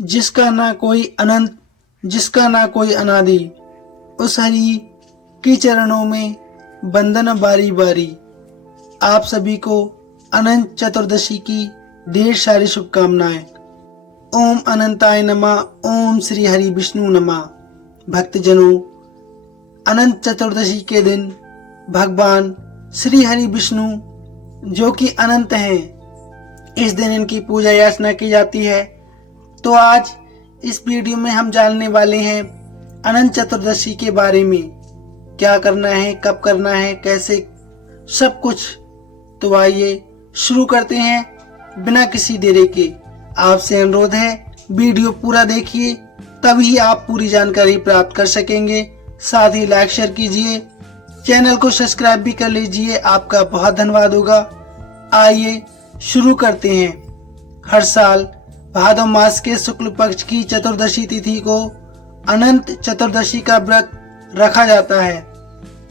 जिसका ना कोई अनंत, जिसका ना कोई अनादि, उस हरि के चरणों में बंदन बारी बारी। आप सभी को अनंत चतुर्दशी की ढेर सारी शुभकामनाएं। ओम अनंताय नमः। ओम श्री हरि विष्णु नमः। भक्तजनों, अनंत चतुर्दशी के दिन भगवान श्री हरि विष्णु जो कि अनंत हैं, इस दिन इनकी पूजा याचना की जाती है। तो आज इस वीडियो में हम जानने वाले हैं अनंत चतुर्दशी के बारे में, क्या करना है, कब करना है, कैसे, सब कुछ। तो आइए शुरू करते हैं बिना किसी देरी के। आपसे अनुरोध है वीडियो पूरा देखिए, तभी आप पूरी जानकारी प्राप्त कर सकेंगे। साथ ही लाइक शेयर कीजिए, चैनल को सब्सक्राइब भी कर लीजिए, आपका बहुत धन्यवाद होगा। आइए शुरू करते हैं। हर साल भादव मास के शुक्ल पक्ष की चतुर्दशी तिथि को अनंत चतुर्दशी का व्रत रखा जाता है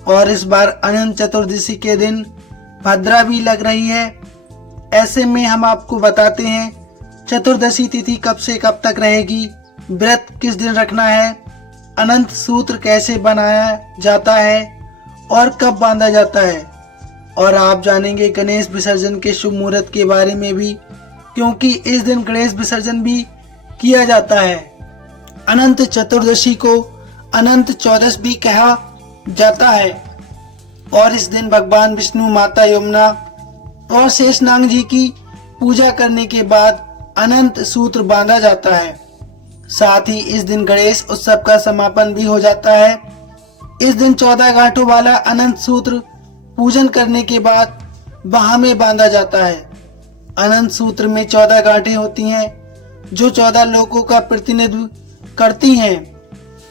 और इस बार अनंत चतुर्दशी के दिन भद्रा भी लग रही है। ऐसे में हम आपको बताते हैं चतुर्दशी तिथि कब से कब तक रहेगी, व्रत किस दिन रखना है, अनंत सूत्र कैसे बनाया जाता है और कब बांधा जाता है। और आप जानेंगे गणेश विसर्जन के शुभ मुहूर्त के बारे में भी, क्योंकि इस दिन गणेश विसर्जन भी किया जाता है। अनंत चतुर्दशी को अनंत चौदस भी कहा जाता है और इस दिन भगवान विष्णु, माता यमुना और शेषनाग जी की पूजा करने के बाद अनंत सूत्र बांधा जाता है। साथ ही इस दिन गणेश उत्सव का समापन भी हो जाता है। इस दिन 14 गांठों वाला अनंत सूत्र पूजन करने के बाद बाह में बांधा जाता है। अनंत सूत्र में 14 गांठें होती हैं जो 14 लोकों का प्रतिनिधित्व करती हैं।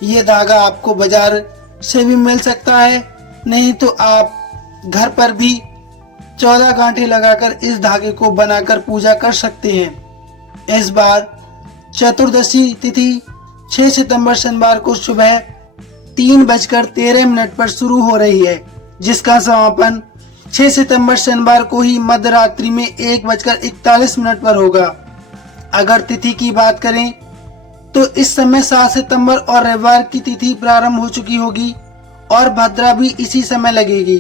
ये धागा आपको बाजार से भी मिल सकता है, नहीं तो आप घर पर भी 14 गांठें लगाकर इस धागे को बनाकर पूजा कर सकते हैं। इस बार चतुर्दशी तिथि 6 सितंबर शनिवार को सुबह 3:13 पर शुरू हो रही है, जिसका समापन 6 सितंबर शनिवार को ही मध्य रात्रि में 1:41 पर होगा। अगर तिथि की बात करें तो इस समय 7 सितंबर और रविवार की तिथि प्रारंभ हो चुकी होगी और भद्रा भी इसी समय लगेगी।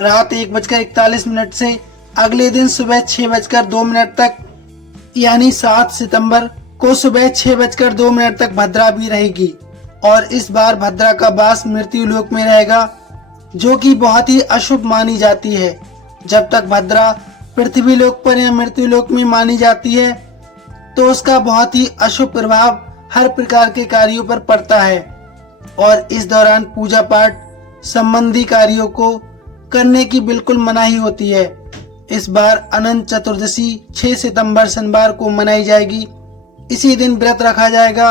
रात 1:41 से अगले दिन सुबह 6:02 तक, यानी 7 सितंबर को सुबह 6:02 तक भद्रा भी रहेगी। और इस बार भद्रा का वास मृत्यु लोक में रहेगा, जो कि बहुत ही अशुभ मानी जाती है। जब तक भद्रा पृथ्वी लोक पर या मृत्यु लोक में मानी जाती है तो उसका बहुत ही अशुभ प्रभाव हर प्रकार के कार्यों पर पड़ता है और इस दौरान पूजा पाठ संबंधी कार्यों को करने की बिल्कुल मनाही होती है। इस बार अनंत चतुर्दशी 6 सितंबर शनिवार को मनाई जाएगी। इसी दिन व्रत रखा जाएगा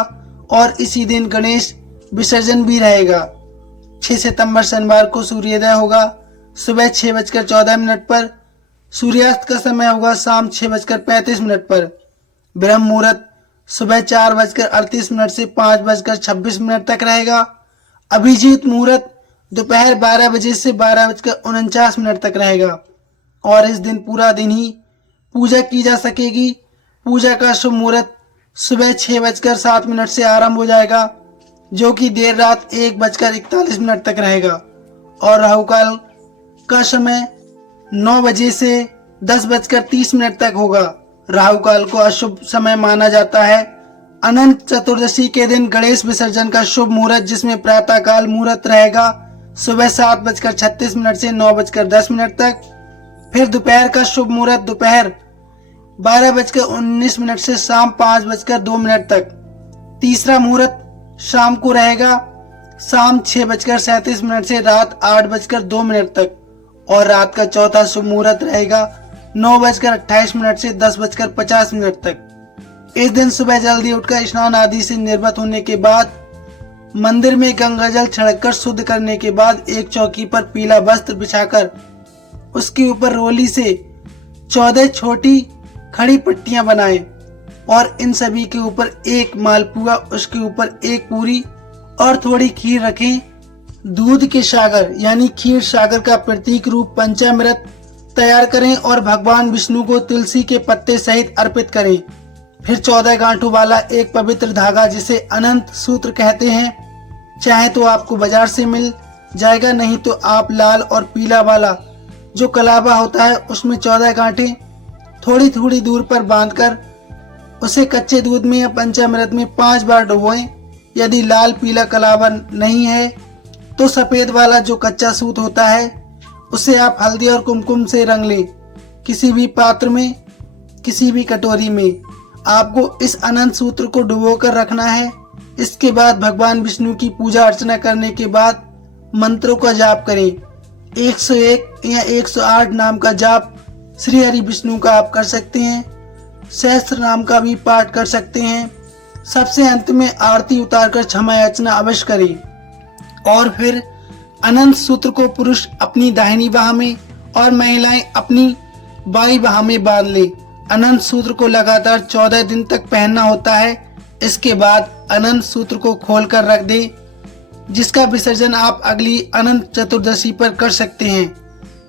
और इसी दिन गणेश विसर्जन भी रहेगा। 6 सितंबर शनिवार को सूर्योदय होगा सुबह 6:14 पर। सूर्यास्त का समय होगा शाम 6:35 पर। ब्रह्म मुहूर्त सुबह 4:38 से 5:26 तक रहेगा। अभिजीत मुहूर्त दोपहर 12 बजे से 12:49 तक रहेगा और इस दिन पूरा दिन ही पूजा की जा सकेगी। पूजा का शुभ मुहूर्त सुबह 6:07 से आरंभ हो जाएगा, जो कि देर रात 1:41 तक रहेगा और राहु काल का समय 9 बजे से 10:30 तक होगा। राहु काल को अशुभ समय माना जाता है। अनंत चतुर्दशी के दिन गणेश विसर्जन का शुभ मुहूर्त, जिसमें प्रातः काल मुहूर्त रहेगा सुबह 7:36 से 9:10 तक। फिर दोपहर का शुभ मुहूर्त दोपहर 12:19 से शाम 5:02 तक। तीसरा मुहूर्त शाम को रहेगा शाम 6:37 से रात 8:02 तक और रात का चौथा शुभ मुहूर्त रहेगा 9:28 से 10:50 तक। इस दिन सुबह जल्दी उठकर स्नान आदि से निर्वत होने के बाद मंदिर में गंगा जल छिड़ककर शुद्ध करने के बाद एक चौकी पर पीला वस्त्र बिछाकर उसके ऊपर रोली से 14 छोटी खड़ी पट्टियां बनाएं और इन सभी के ऊपर एक मालपुआ, उसके ऊपर एक पूरी और थोड़ी खीर रखें। दूध के सागर यानी खीर सागर का प्रतीक रूप पंचामृत तैयार करें और भगवान विष्णु को तुलसी के पत्ते सहित अर्पित करें। फिर 14 गांठों वाला एक पवित्र धागा जिसे अनंत सूत्र कहते हैं, चाहे तो आपको बाजार से मिल जाएगा, नहीं तो आप लाल और पीला वाला जो कलावा होता है उसमें 14 गांठें थोड़ी थोड़ी दूर पर बांधकर उसे कच्चे दूध में या पंचामृत में 5 बार डुबोएं। यदि लाल पीला कलावा नहीं है तो सफेद वाला जो कच्चा सूत होता है उसे आप हल्दी और कुमकुम से रंग लें। किसी भी पात्र में, किसी भी कटोरी में आपको इस अनंत सूत्र को डुबो कर रखना है। इसके बाद भगवान विष्णु की पूजा अर्चना करने के बाद मंत्रों का जाप करें। 101 या 108 नाम का जाप श्री हरि विष्णु का आप कर सकते हैं। सहस्त्र नाम का भी पाठ कर सकते हैं। सबसे अंत में आरती उतारकर क्षमा याचना अवश्य करें। और फिर अनंत सूत्र को पुरुष अपनी दाहिनी बाह में और महिलाएं अपनी बाईं बाह में बांध ले। अनंत सूत्र को लगातार 14 दिन तक पहनना होता है। इसके बाद अनंत सूत्र को खोलकर रख दे, जिसका विसर्जन आप अगली अनंत चतुर्दशी पर कर सकते हैं।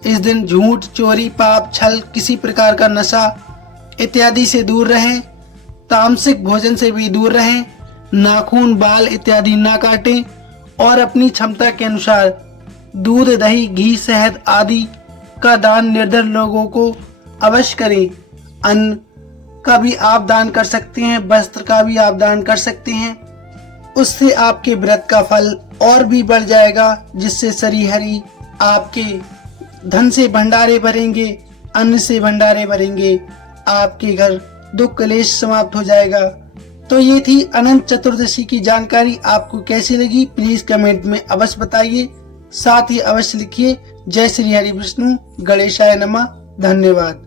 इस दिन झूठ, चोरी, पाप, छल, किसी प्रकार का नशा इत्यादि से दूर रहें। तामसिक भोजन से भी दूर रहें। नाखून, बाल इत्यादि ना काटें और अपनी क्षमता के अनुसार दूध, दही, घी, शहद आदि का दान निर्धन लोगों को अवश्य करें। अन्न का भी आप दान कर सकते हैं, वस्त्र का भी आप दान कर सकते हैं। उससे आपके व्रत का फल और भी बढ़ जाएगा, जिससे श्री हरि आपके धन से भंडारे भरेंगे, अन्न से भंडारे भरेंगे। आपके घर दुख कलेश समाप्त हो जाएगा। तो ये थी अनंत चतुर्दशी की जानकारी। आपको कैसी लगी प्लीज कमेंट में अवश्य बताइए। साथ ही अवश्य लिखिए जय श्री हरि विष्णु गणेशाय नमः। धन्यवाद।